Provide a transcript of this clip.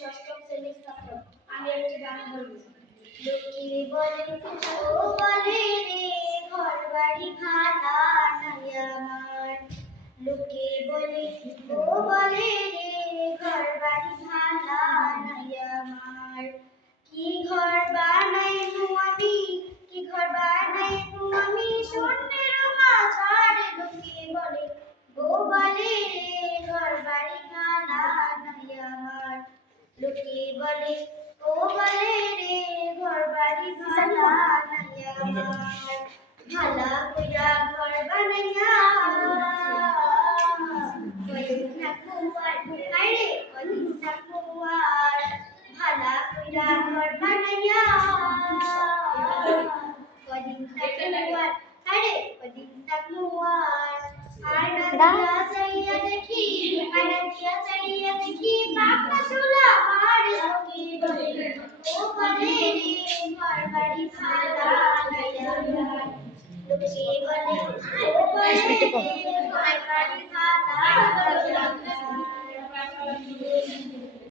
ষষ্ঠ শ্রেণীর ছাত্র। আমি একটি গান বলবো। লোকে বলে ও বলে রে ঘর বাড়ি ভাড়া নাই আমার। লোকে বলে ও বলে রে ঘর বাড়ি ভাড়া নাই আমার। কি ঘর বানাইবো আমি, কি ঘর বানাইবো আমি শূন্যের মাঝারে। লোকে বলে ও বলে রে ঘর বাড়ি ভাড়া নাই আমার। লোকে বলে ও বলে রে ঘর বাড়ি ভাড়া নাই আমার। ভালা কইরা ঘর বানাইয়া কয়দিন থাকবো আর, আরে কয়দিন থাকবো আর। ভালা কইরা ঘর বানাইয়া কয়দিন থাকবো আর, আরে কয়দিন থাকবো আর। আয়না দিয়া চাইয়া দেখি, আয়না দিয়া চাইয়া দেখি পাকা চুলা আমার। লোকে বলে ও বলে রে ঘর বাড়ি ভাড়া নাই আমার। লোকে বলে ও বলে রে ঘর বাড়ি ভাড়া